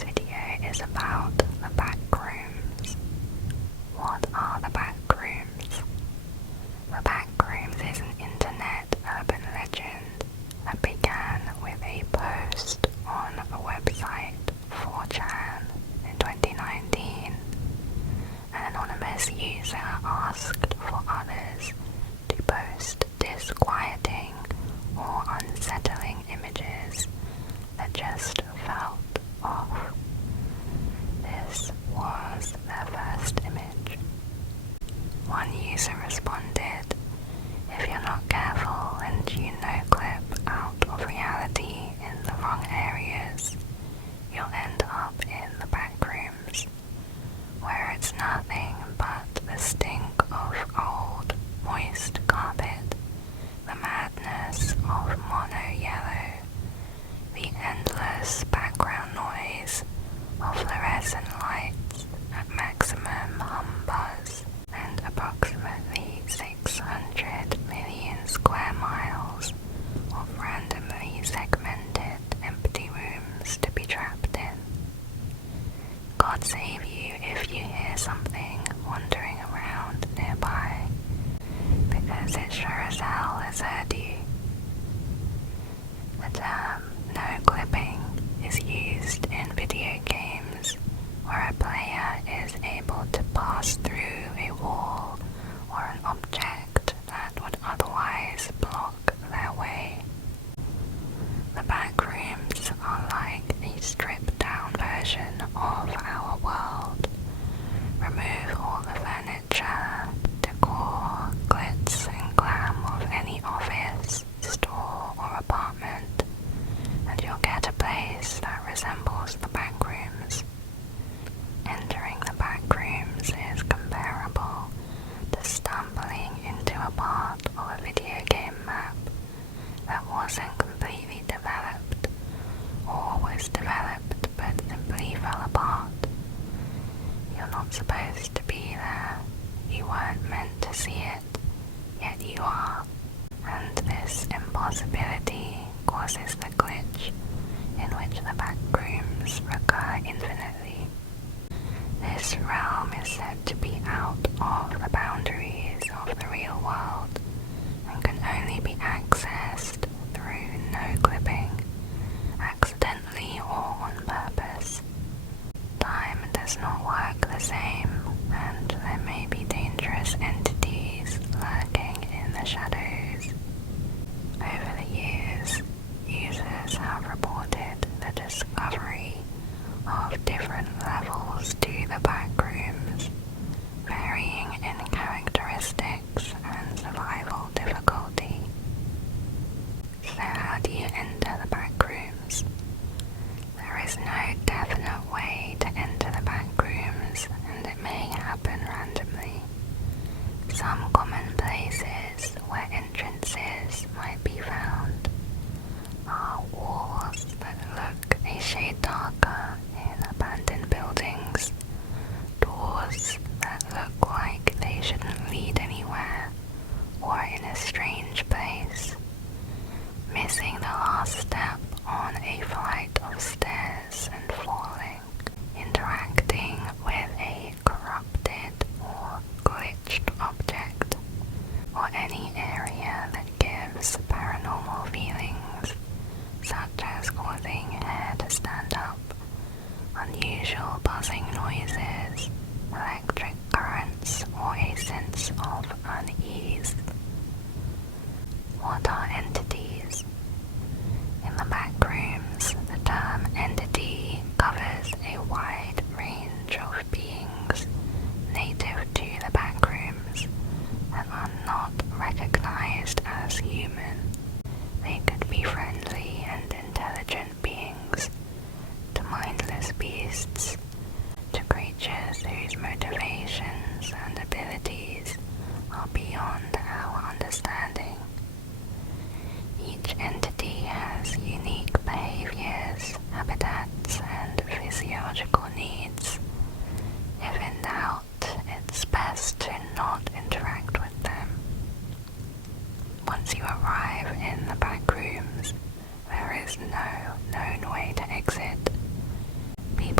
This video is about the backrooms. What are the backrooms? The backrooms is an internet urban legend that began with a post on a website, 4chan, in 2019. An anonymous user asked for others to post disquieting or unsettling images that just felt off. This was their first image. One user responded, "If you're not careful and you no-clip out of reality in the wrong areas, you'll end up in the backrooms, where it's nothing but the stink of old, moist carpet, the madness of mono yellow, the endless background noise of fluorescent lights at maximum hum buzz, and approximately 600 million square miles of randomly segmented empty rooms to be trapped in. God save you if you hear something wandering around nearby, because it sure as hell has heard you." The term "no clipping" is used in video games where a player is able to pass through a wall or an object that would otherwise block their way. The backrooms are like a stripped-down version of our world. Remove all the furniture, decor, glitz and glam of any office, store or apartment, and you'll get a place that resembles the backrooms. Entering the backrooms is comparable to stumbling into a part of a video game map that wasn't completely developed, or was developed but simply fell apart. You're not supposed to be there, you weren't meant to see it, yet you are, and this impossibility causes the glitch in which the backrooms recur infinitely. This realm is said to be out of the boundaries of the real world and can only be accessed through no clipping, accidentally or on purpose. Time does not work the same, and there may be dangerous entities lurking in the shadows. Over the years, users have reported the discovery of different levels to the backrooms, varying in characteristics and survival difficulty. So how do you enter the backrooms? There is no definite way to enter the backrooms, and it may happen randomly. Some common places where entrances might be found are walls that look a shade darker in abandoned buildings, doors that look like they shouldn't lead anywhere, or in a strange place, missing the last step on a flight of stairs and falling, interacting with a corrupted or glitched object, or any area that gives paranormal feelings, such as causing hair to stand up, unusual buzzing noises, electric currents, or a sense of unease. What are entities? In the backrooms, the term entity covers a wide range of beings native to the backrooms that are not recognized as human. They could be friendly and intelligent beings, to mindless beasts, to creatures whose motivations and abilities are beyond our understanding. Each entity has unique behaviors, habitats, and physiological needs. If in doubt, it's best to not interact with them. Once you arrive in the backrooms, there is no known way to exit. People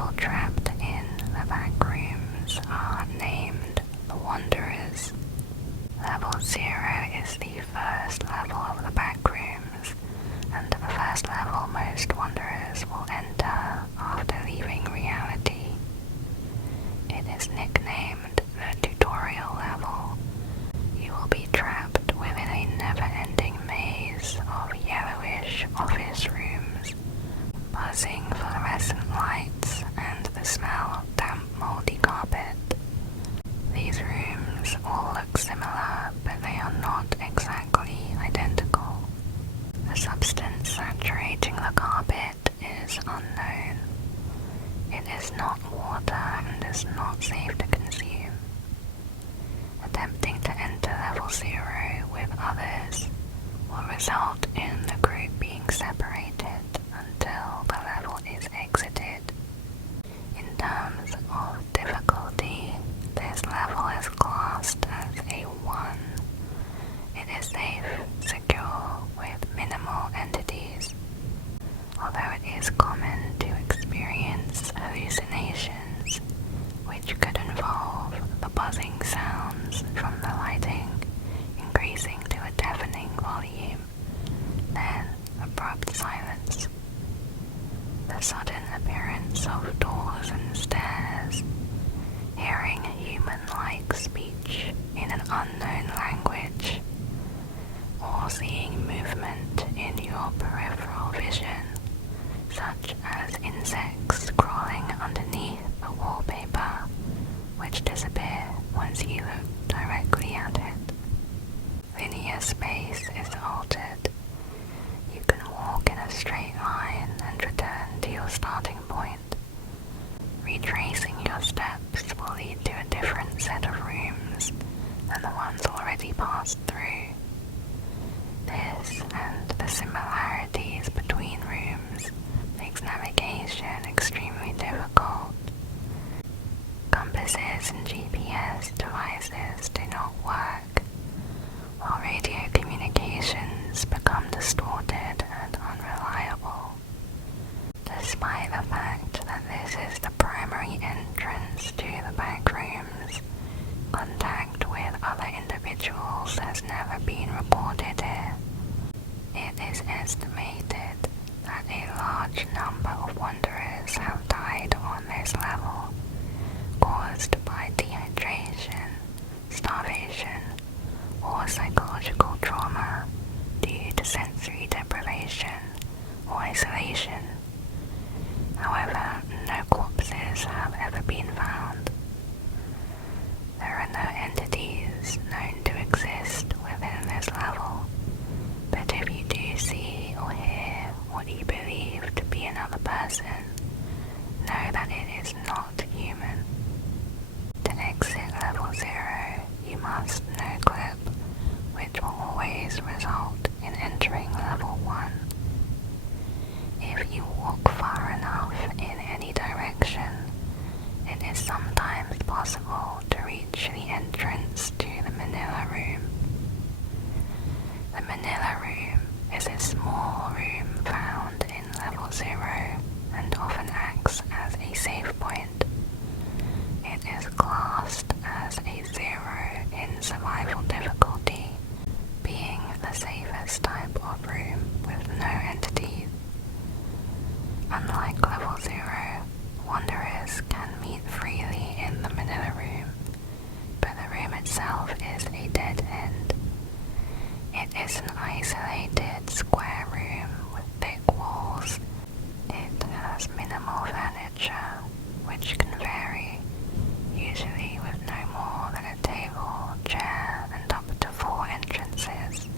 is not water and is not safe to consume. Attempting to enter level 0 with others will result in the group being separated until the level is exited. In terms of difficulty, this level is classed as a 1. It is safe, secure, with minimal entities. Although it is common to experience hallucinations, which could involve the buzzing sounds from the lighting increasing to a deafening volume, then abrupt silence. The sudden appearance of doors and stairs, hearing human-like speech in an unknown language, or seeing movement in your peripheral vision, such as insects crawling underneath the wallpaper, which disappear once you look directly at it. Linear space is altered. You can walk in a straight line and return to your starting point. Retracing your steps will lead to a different set of rooms than the ones already passed through. This and the similarities between rooms makes navigation extremely difficult. Compasses and GPS devices do not work, while radio communications become distorted and unreliable. Despite the fact that this is the primary entrance to the backrooms, contact with other individuals has never been reported here. It is estimated that a large number of wanderers have died on this level, caused by dehydration, starvation, or psychological trauma due to sensory deprivation or isolation. However, no corpses have ever been found. There are no entities known to exist within this level, but if you do see or hear what you believe to be another person, know that it is not human. To exit level 0, you must no-clip, which will always result in entering level 1. If you walk far enough in any direction, it is sometimes possible to reach the entrance to the Manila Room. The Manila Room is a small room found in level 0 and often acts as a safe point. It is classed as a 0 in survival difficulty, being the safest type of room with no entities. Unlike level 0, wanderers can meet freely in the Manila Room, but the room itself is a dead end. It is an isolated square room with thick walls. It has minimal furniture, which can vary, usually with no more than a table, chair, and up to 4 entrances.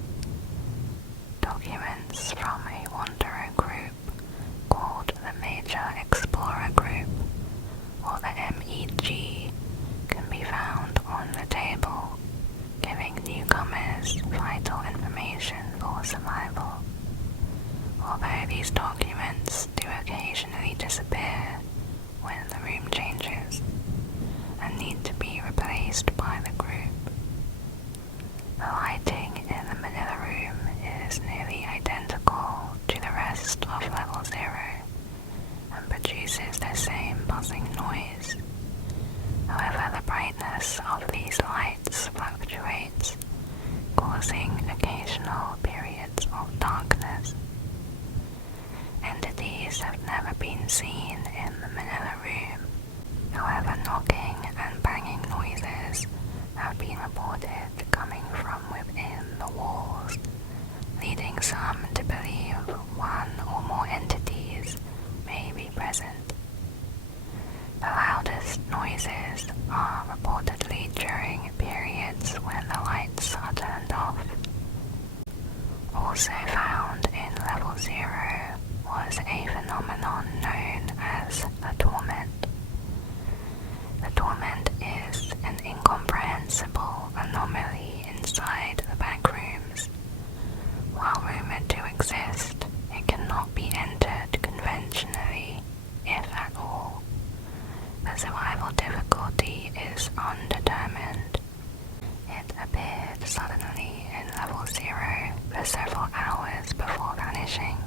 Documents from a wanderer group called the Major Explorer Group, or the MEG, can be found on the table, giving newcomers vital information for survival. Although these documents do occasionally disappear when the room changes and need to be replaced by the group. The lighting in the Manila Room is nearly identical to the rest of level 0 and produces the same buzzing noise. However, the brightness of these lights fluctuates, causing occasional periods of darkness. Entities have never been seen in the Manila Room. However, knocking and banging noises have been reported coming from within the walls, leading some to believe one or more entities may be present. The loudest noises are reportedly during periods when the lights are turned off. Also found in level 0 was a phenomenon known as a torment. The survival difficulty is undetermined. It appeared suddenly in level 0 for several hours before vanishing.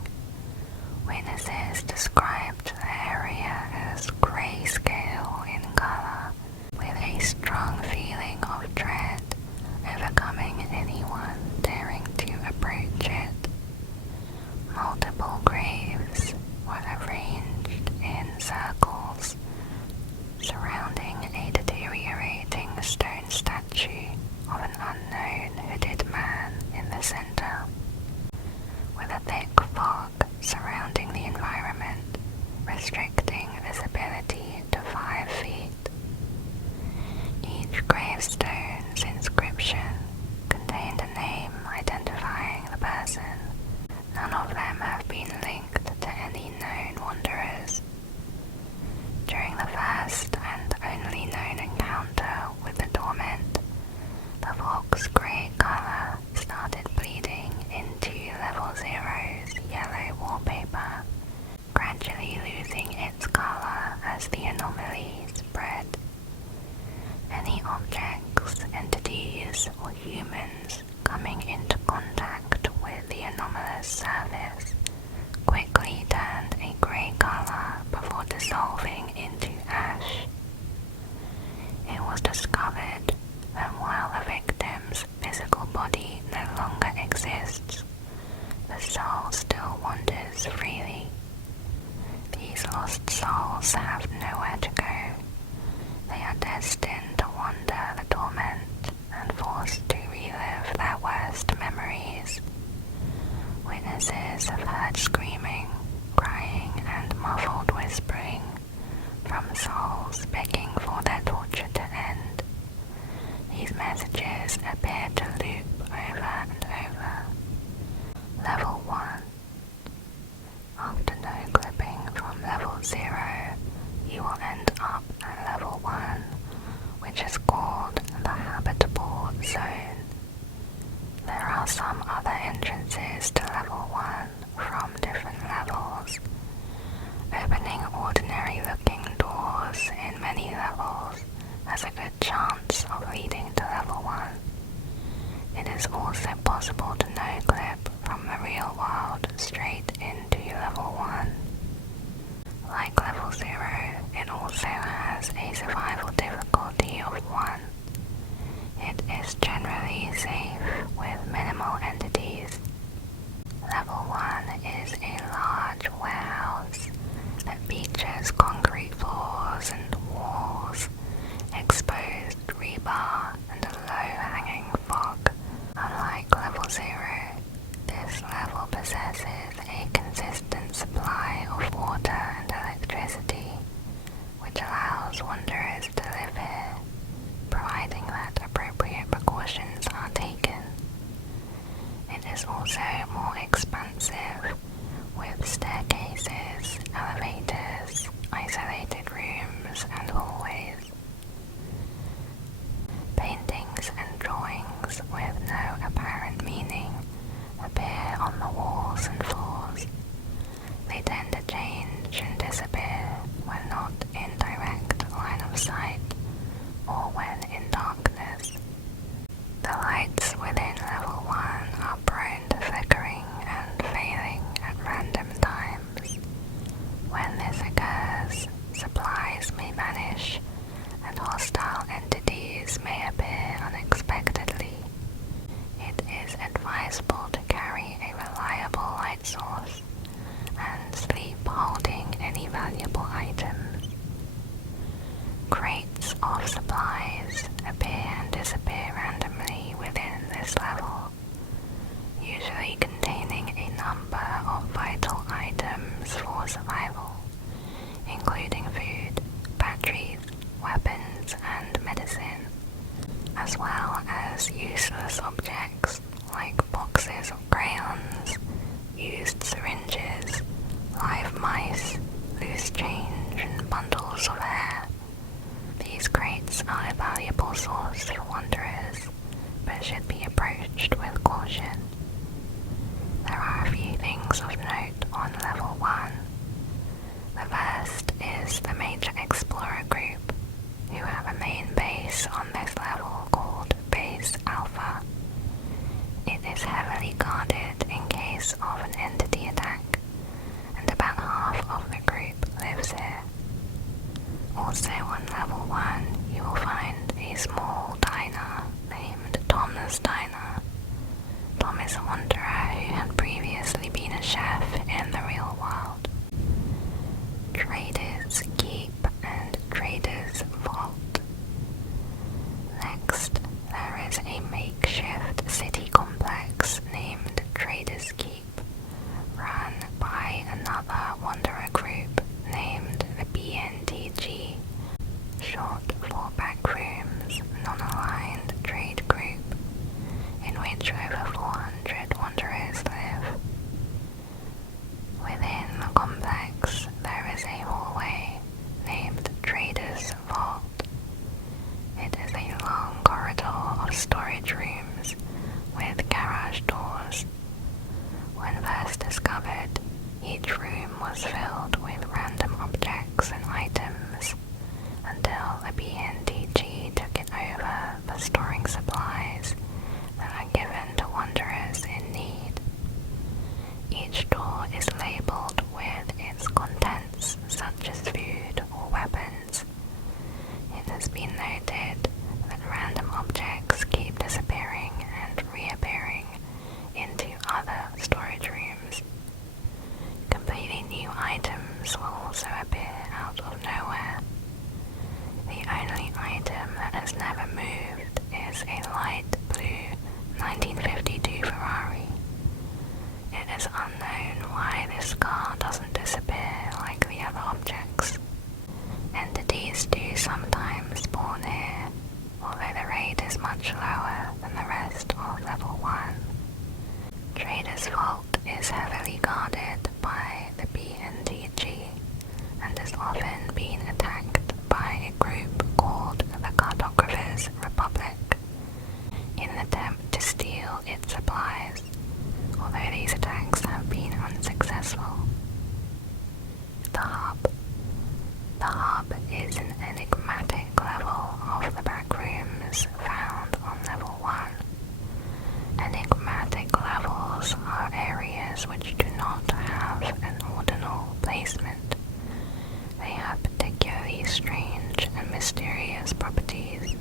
Witnesses described the area as grayscale in color, with a strong feeling of dread overcoming anyone daring to approach it. Multiple graves were arranged in circles surrounding a deteriorating stone statue of an unknown hooded man in the center. With a thick fog surrounding the environment, restricting visibility to 5 feet. Each gravestone's inscription contained a name identifying the person. None of them have been linked to any known wanderers. During the first and only known encounter with the torment, the fog's grey colour started bleeding into level 0's yellow wallpaper, gradually losing its colour as the anomaly spread. Any objects, entities, or humans coming into contact with the anomalous surface quickly turned a grey colour before dissolving into ash. It was discovered that while the victim's physical body no longer exists, the soul still wanders freely. These lost souls have nowhere to go. They are destined to wander the torment and forced to relive their worst memories. Witnesses have heard screaming, crying, and muffled whispering from souls begging for their torture to end. These messages appear to loop over and over. Level 1. After no clipping from level 0, you will end up at level 1, which is called the habitable zone. There are some other entrances to level 1 from different levels. Opening ordinary looking doors in many levels has a good chance of leading to level 1. It is also possible to no-clip from the real world straight into level 1. Like level 0, it also has a survival difficulty of 1. It is generally safe with minimal entities. Level 1 is a large warehouse that features concrete floors and walls, exposed rebar, and a low-hanging fog. Unlike level 0, this level possesses a consistent supply of water and electricity, which allows wanderers to live here, providing that appropriate precautions are taken. It is also more expansive, with staircases, elevators, isolated rooms, and hallways. Paintings and drawings with no apparent meaning appear on the walls and floors. They tend to change and disappear when not in direct line of sight or when in darkness. The lights within level 1 are prone to flickering and failing at random times. When this occurs, supplies may vanish and hostile entities may appear unexpectedly. It is advisable to carry a reliable light source and sleep holding any valuable items. Crates of supplies appear and disappear randomly within this level, usually containing a number of vital items for survival, including food, batteries, weapons, and medicine, as well as useless objects like boxes of crayons, used syringes, live mice, loose change, and bundles of hair. These crates are a valuable source for wanderers, but should be approached with caution. There are a few things of note on level 1. The first is the major explorer group Also on level 1, you will find a small diner named Tom's Diner. Tom is a wanderer who had previously been a chef in the real world. Trader's Keep and Trader's Vault. Next, there is a makeshift city complex named Trader's Keep, run by another wanderer group named the BNTG, short for Backrooms Non-Aligned Trade Group, in which over 400 wanderers live. Within the complex, there is a hallway named Trader's Vault. It is a long corridor of storage rooms with garage doors. When first discovered, each room was filled with random objects and items until the BNTG took it over for storing supplies that are given to wanderers in need. Each door is labeled with its contents, such as food or weapons. It has been noted that random objects keep disappearing and reappearing into other storage rooms. Completely new items will also appear out of nowhere. The only item that has never moved is a light blue 1952 Ferrari. It is unknown why this car doesn't disappear like the other objects. Entities do sometimes spawn here, although the rate is much lower than the rest of level 1. Trader's Vault is heavily guarded by the BNTG and has often been attacked by a group called the Cartographers Republic in an attempt to steal its supplies, although these attacks have been unsuccessful. The Hub. The Hub is an enigmatic level of the Backrooms found on level 1. Enigmatic levels are areas which do not have an ordinal placement. They have particularly strange and mysterious properties.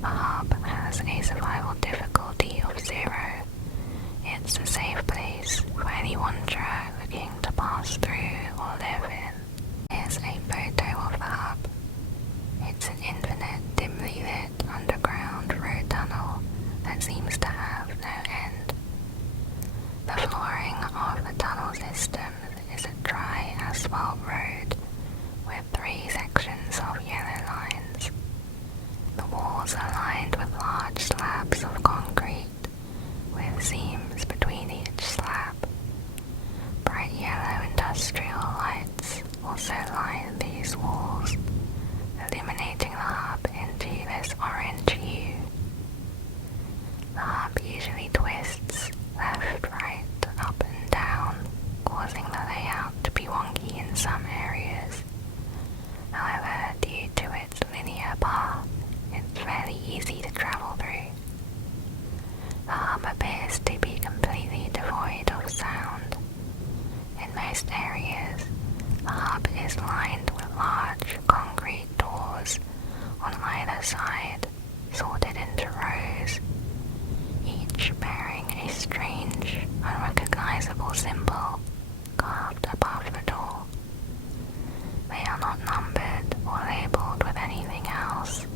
The Hub has a survival difficulty of 0. It's a safe place for any wanderer looking to pass through or live in. Here's a photo of the Hub. It's an infinite, dimly lit underground road tunnel that seems to have no end. The flooring of the tunnel system is a dry asphalt road with 3 sections of yellow lines. The walls are lined with large slabs of concrete, with seams between each slab. Bright yellow industrial lights also line these walls, illuminating the Hub into this orange hue. The Hub usually twists left, right, up and down, causing the layout to be wonky in some areas. However, due to its linear path, it's fairly easy to travel through. The Hub appears to be completely devoid of sound. In most areas, the Hub is lined with large concrete doors on either side, sorted into rows, each bearing a strange, unrecognizable symbol carved above the door. They are not numbered or labeled with anything else,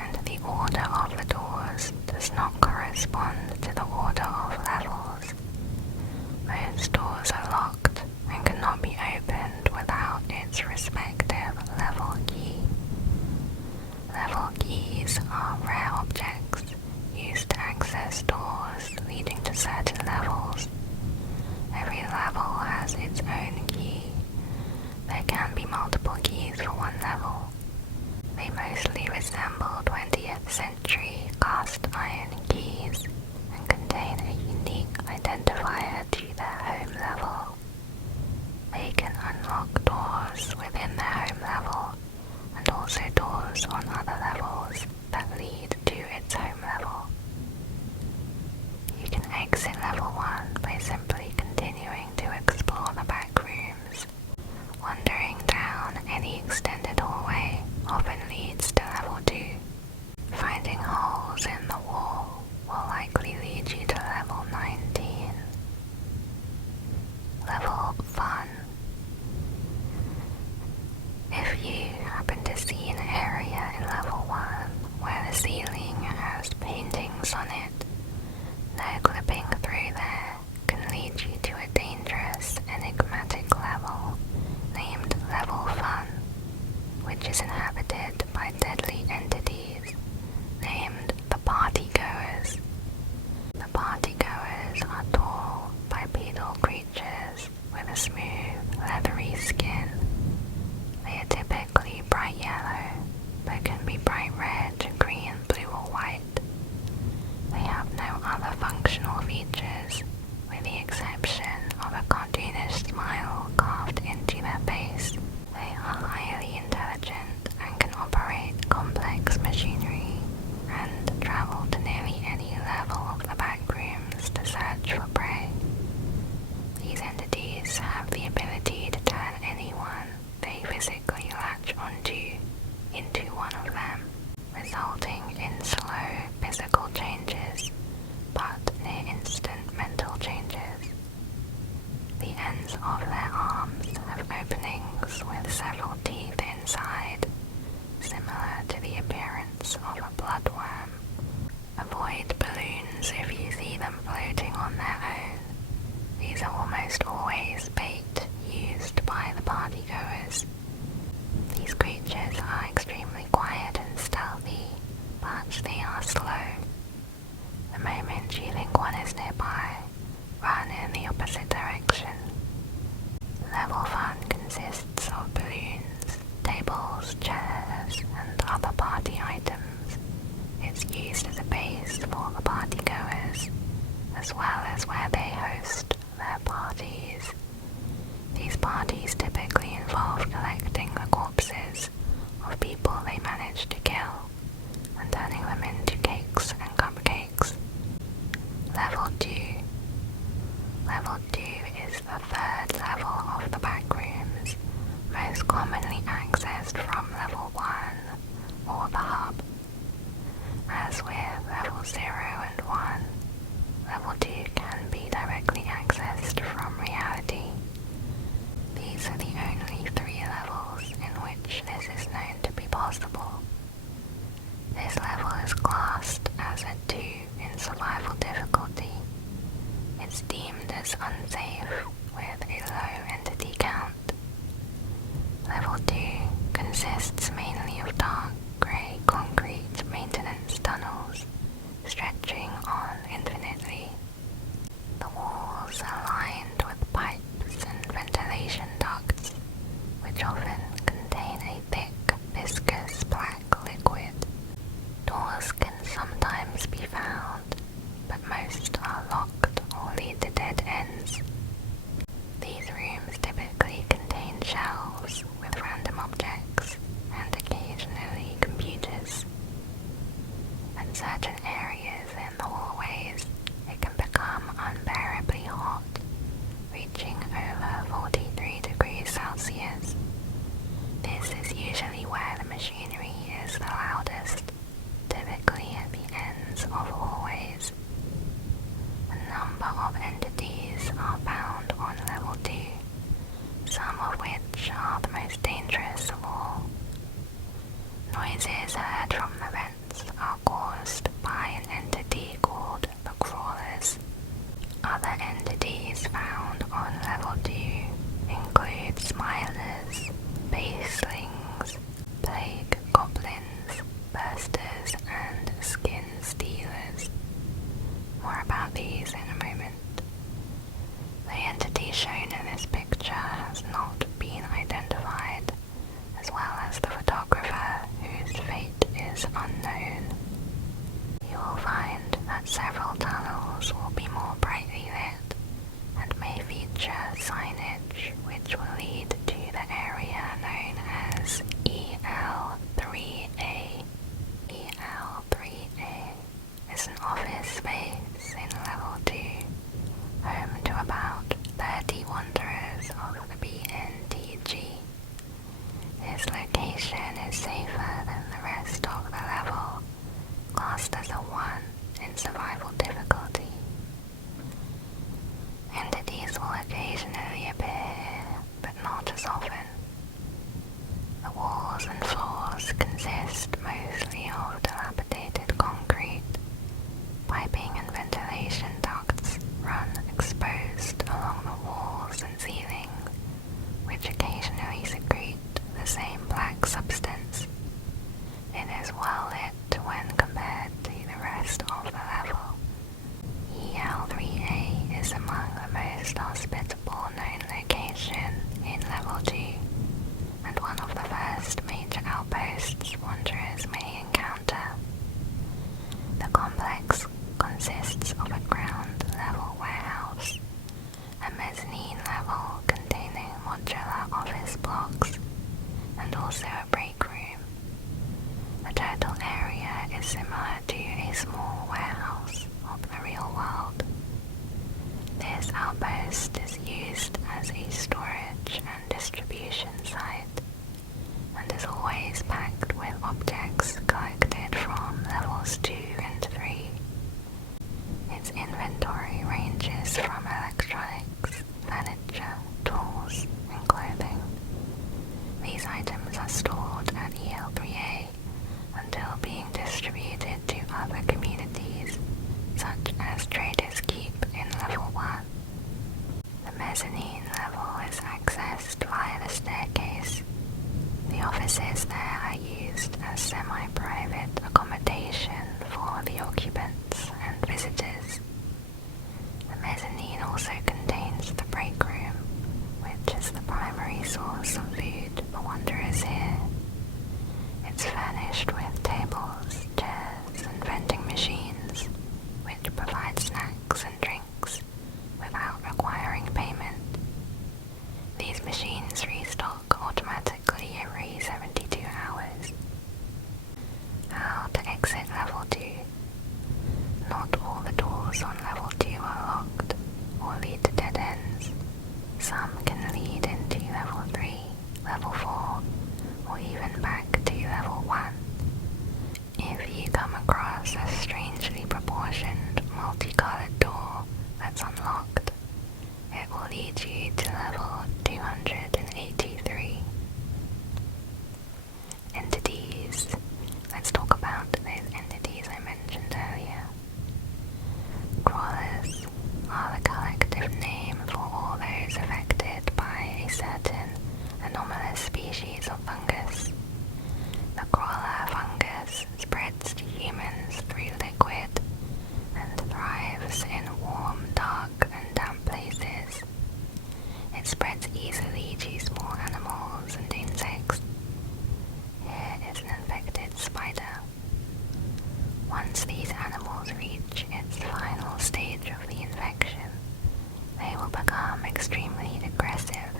and the order of the doors does not correspond to the order of levels. Most doors are locked and cannot be opened without its respective level key. Level keys are rare objects used to access doors leading to certain levels. Every level has its own key. There can be multiple keys for one level. They mostly resemble 20th century cast iron keys and contain a unique identifier to their home level. They can unlock doors within their home level and also doors on other levels that lead to its home level. You can exit level 1 by simply continuing to explore the back rooms. Wandering down any extended hallway which is inhabited by deadly entities named the partygoers. The partygoers are tall, bipedal creatures with a smooth, leathery skin. They are typically bright yellow, but can be bright red, green, blue, or white. They have no other functional features, with the exception of a cartoonish smile carved into their face. They are highly intelligent and can operate complex machinery and travel to nearly any level of the backrooms to search for prey. These entities have the ability to turn anyone they physically latch onto into one of them, resulting in slow physical changes but near instant mental changes. The ends of their arms have openings with several teeth inside, similar to the appearance of a bloodworm. Avoid balloons if you see them floating on their own. These are almost always bait used by the partygoers. These creatures are extremely quiet and stealthy, but they are slow. The moment you think one is nearby, run in the opposite direction. Level fun consists of balloons, tables, chairs, and other party items. It's used as a base for the partygoers, as well as where they host their parties. These parties typically involve collecting the corpses of people they manage to kill and turning them into cakes and cupcakes. Level 2. Level 2 is the third level of the backrooms, most commonly accessed from level 1 or the hub. As with level 0 and 1, level 2 can be directly accessed from reality. These are the only 3 levels in which this is known to be possible. This level is classed as a 2 in survival difficulty. It's deemed as unsafe with a low entity count. Level 2 consists mainly of dark grey concrete maintenance tunnels stretching on infinitely. The walls are lined with pipes and ventilation ducts, which often contain a thick, viscous black liquid. Doors can sometimes be found, but most are locked or lead to dead ends. These rooms typically contain shelves with random objects and occasionally computers. In certain areas in the hallways, it can become unbearably hot, reaching over 43 degrees Celsius. This is usually where the machinery is the loudest, typically at the ends of hallways. A number of entities are found on level 2, some of which are the most dangerous of all. Noises heard from the vents are caused by an entity called the crawlers. Other entities found on level 2 include smilers, baselings, plague goblins, bursters, and skin stealers. More about these in a moment. The entity shown in this picture has not been identified, as well as the photographer whose fate is unknown. You will find that several tunnels will be more brightly lit and may feature signage which will lead to the area known as EL3A. EL3A is an office space in level 2, home to about 30 wanderers of the BNTG. This location is safer than the rest of the level, classed as a 1 in survival difficulty. Entities will occasionally appear, but not as often. The walls and floors consist mostly of dilapidated concrete. Piping and ventilation ducts run exposed along the walls and ceiling, which occasionally secrete the same black substance and also a break room. The total area is similar to a small warehouse of the real world. This outpost is used as a storage and distribution site, and is always packed with objects collected from levels 2 and 3. Its inventory ranges from electronics, furniture, tools, and clothing. These items are stored at EL3A until being distributed to other communities, such as Traders Keep in Level 1. The mezzanine level is accessed via the staircase. The offices there are used as semi-private accommodation for the occupants and visitors. The mezzanine also contains the break room, which is the primary source of food for wanderers here. It's furnished with tables, chairs, and vending machines, which provide snacks and drinks without requiring payment. These machines restock automatically every 72 hours. How to exit level 2? Not all the doors on level 2 are locked or lead to dead ends. Some can lead into level 3, level 4, or even back to level 1. If you come across a strangely proportioned, multicolored door that's unlocked, it will lead you to level 283. Entities. Let's talk about those entities I mentioned earlier. Crawlers are the collective name for all those affected by a certain anomalous species of fungus. The crawler fungus spreads to humans through liquid and thrives in warm, dark, and damp places. It spreads easily to small animals and insects. Here is an infected spider. Once these animals reach its final stage of the infection, they will become extremely aggressive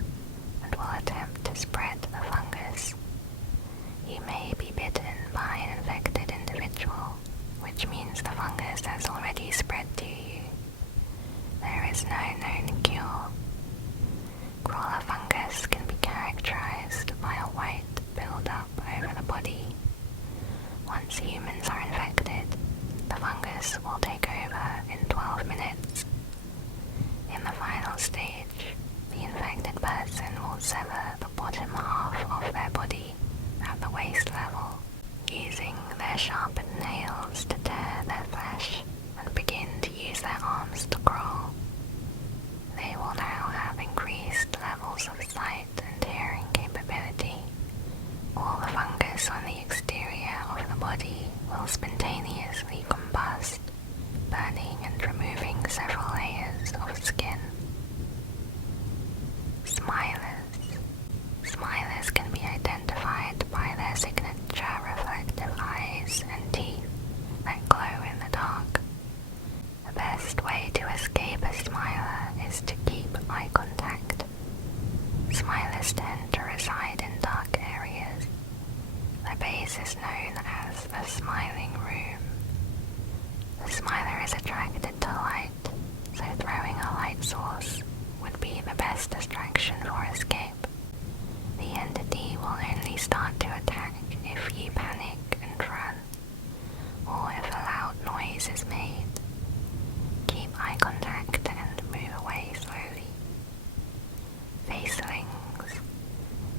and will attempt to spread the fungus. You may be bitten by an infected individual, which means the fungus has already spread to you. There is no known cure. Crawler fungus can be characterized by a white build-up over the body. Once humans are infected, the fungus will take over in 12 minutes. In the final stage, the infected person will sever the bottom half of their body at the waist level, using their sharpened nails to tear their flesh and begin to use their arms to crawl. They will now have increased levels of sight and hearing capability. All the fungus on the exterior of the body will spontaneously combust, burning and removing several layers of skin. Smilers. Smilers can be identified by their signature reflective eyes and teeth that glow in the dark. The best way to escape a smiler is to keep eye contact. Smilers tend to reside in dark areas. Their base is known as the smiling room. The smiler is attracted to light, so throwing a light source would be the best distraction for escape. The entity will only start to attack if you panic and run, or if a loud noise is made. Keep eye contact and move away slowly. Facelings.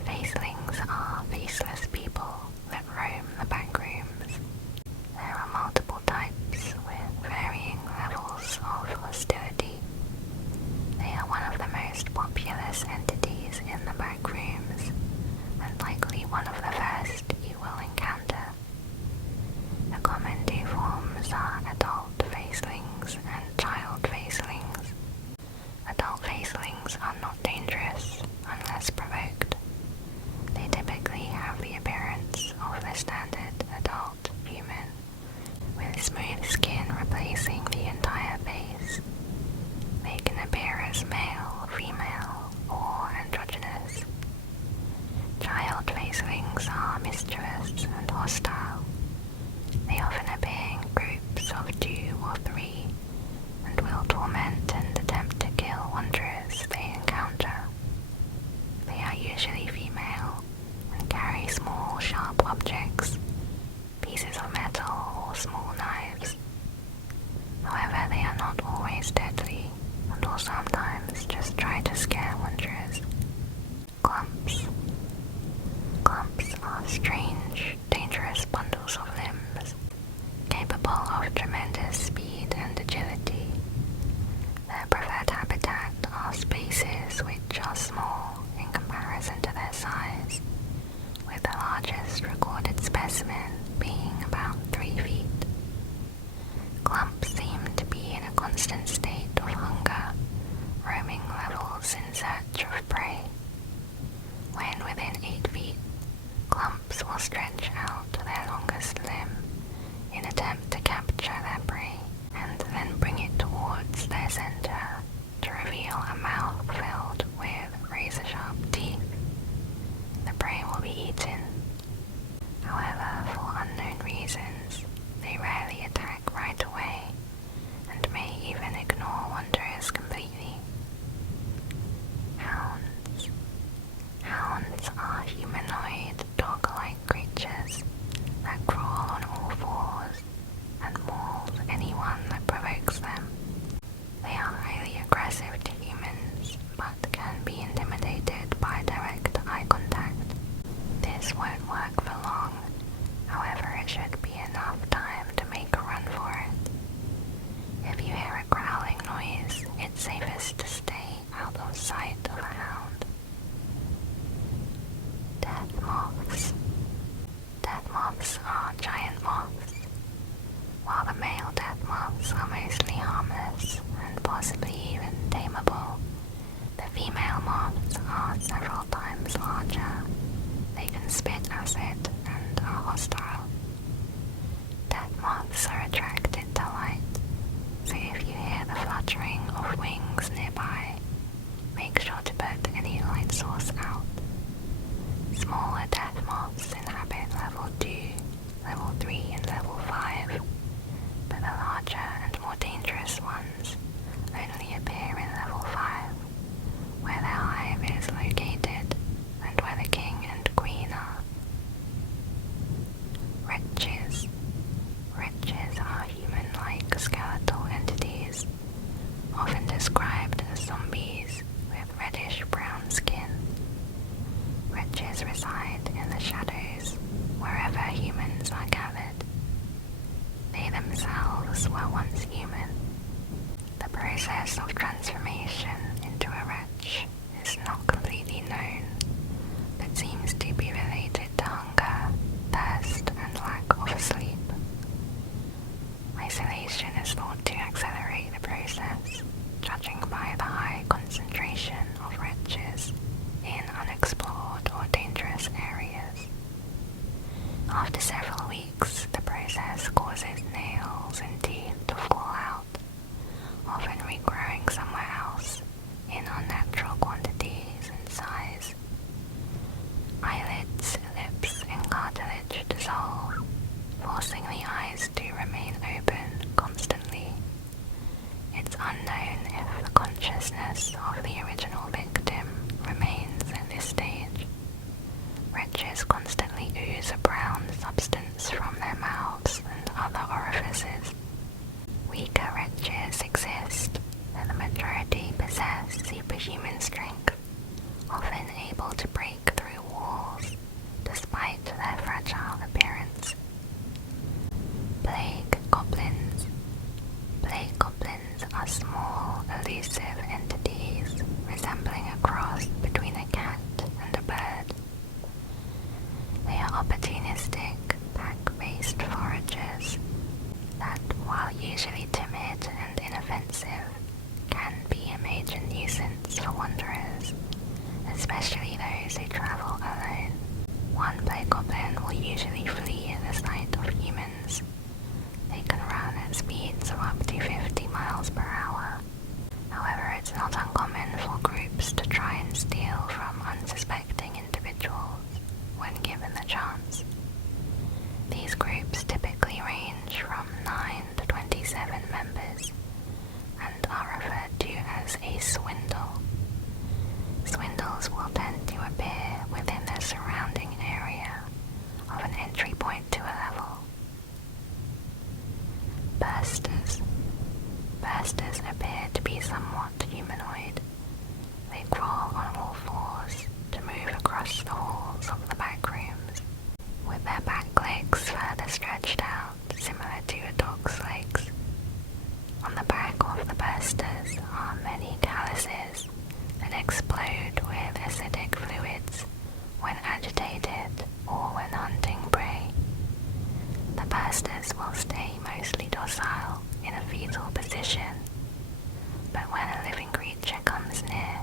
Facelings are faceless people that roam the backrooms. There are multiple types with varying levels of hostility. They are one of the most populous entities in the backrooms, and likely one mischievous and hostile. They often appear in groups of 2 or 3 and will torment and attempt to kill wanderers they encounter. They are usually female and carry small, sharp objects, pieces of metal or small knives. However, they are not always deadly and will sometimes just try to scare wanderers. Clumps. Clumps are strange, dangerous bundles of limbs, capable of tremendous speed and agility. Their preferred habitat are spaces which are small in comparison to their size, with the largest recorded specimen being about 3 feet. Clumps seem to be in a constant state of hunger, roaming levels in search of prey. When within 8 feet, clumps will stretch out their longest limb in attempt to capture their prey and then bring it towards their center to reveal a mouth filled with razor-sharp teeth. The prey will be eaten. However, for unknown reasons, they rarely attack right away and may even ignore wanderers completely. Hounds. Hounds are humanoid, dog-like creatures that crawl on all fours and maul anyone that provokes them. They are highly aggressive to humans, but can be intimidated by direct eye contact. This won't work for long, however it should be enough time to make a run for it. If you hear a growling noise, it's safest to stay out of sight of a hound. Death moths. Death moths are giant moths. While the male death moths are mostly harmless and possibly even tameable, the female moths are several times larger. They can spit acid and are hostile. Death moths are attracted to light, so if you hear the fluttering of wings nearby, make sure to put any light source out. Smaller death moths inhabit level 2, level 3 and level 5, but the larger and more dangerous ones only appear in level 5, where their hive is located and where the king and queen are. Wretches. Wretches are human-like skeletal entities, often described as zombies with reddish-brown skin. Wretches reside in the shadows wherever humans are gathered. They themselves were once human. The process of transformation into a wretch is not completely known, but seems to be related to hunger, thirst, and lack of sleep. Isolation is thought to accelerate the process, judging by the high concentration of wretches in unexplored or dangerous areas. After several weeks, the process causes nails and teeth to fall out, often regrowing somewhere else in unnatural quantities and size. Eyelids, lips, and cartilage dissolve, forcing the eyes to remain open constantly. It's unknown if the consciousness of the original victim remains at this stage. Wretches constantly ooze a brown substance from their mouths and other orifices. Weaker wretches exist, and the majority possess superhuman strength, often able to break through walls, despite their fragile appearance. Plague goblins. Plague goblins are small, elusive entities resembling a cross between a cat and a bird. They are opportunistic, pack-based foragers that, while usually timid and inoffensive, can be a major nuisance for wanderers, especially those who travel alone. One plague goblin will usually flee at the sight of humans. They can run at speeds of up to 50 miles per hour. However, it's not uncommon for groups to try and steal from unsuspecting individuals when given the chance. These groups typically range from 9 to 27 members and are referred to as a swindle. Swindles will tend to appear within the surrounding area of an entry point to a level. Bursters. Bursters appear to be somewhat humanoid. They crawl on all fours to move across the halls of the backrooms, with their back legs further stretched out, similar to a dog's legs. On the back of the bursters are many calluses that explode with acidic fluids when agitated or when hunting prey. The bursters will stay mostly docile in a fetal position, but when a living creature comes near,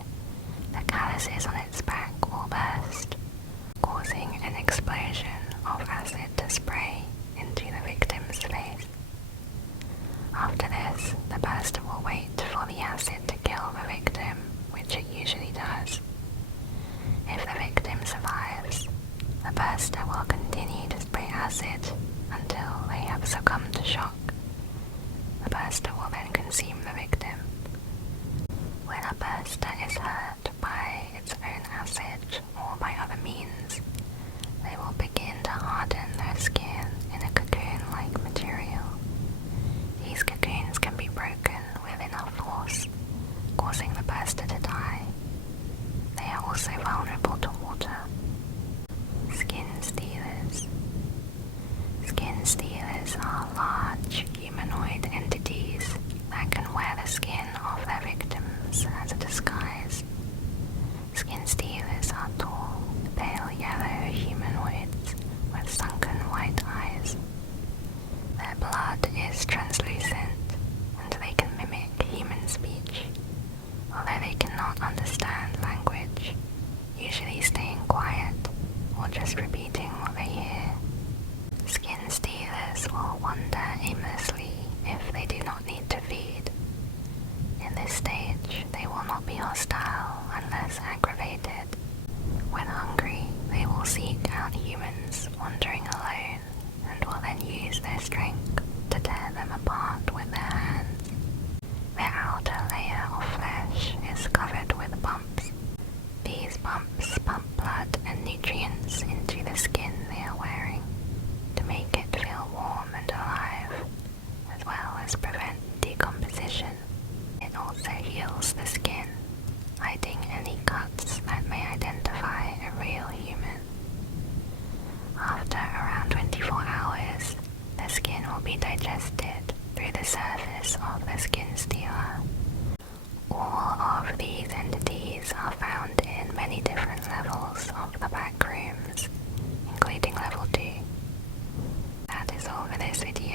the calluses on its back will burst, causing an explosion of acid to spray into the victim's face. After this, the burster will wait for the acid to kill the victim, which it usually does. If the victim survives, the burster will continue to spray acid until they have succumbed to shock. The burster will then consume the victim. When a burster is hurt by its own acid or by other means, they will begin to harden their skin in a cocoon-like material. These cocoons can be broken with enough force, causing the burster to die. They are also vulnerable to water. Skin stealers. Skin stealers are large humanoid entities that can wear the skin of their victims as a disguise. Skin stealers are tall, pale yellow humanoids with sunken white eyes. Their blood is translucent and they can mimic human speech, although they cannot understand language, usually staying quiet or just repeating what they hear. Skin stealers will wander aimlessly if they do not need to feed. In this stage, they will not be hostile unless aggravated. When hungry, they will seek out humans wandering alone and will then use their strength to tear them apart with their hands. Their outer layer of flesh is covered with bumps. These bumps pump blood and nutrients into the skin they are wearing to make it feel warm and alive, as well as prevent decomposition. It also heals the skin, hiding any cuts that may identify a real human. After around 24 hours, the skin will be digested through the surface of the skin stealer. All of these entities are found in many different levels of the backrooms, including level 2. That is all for this video.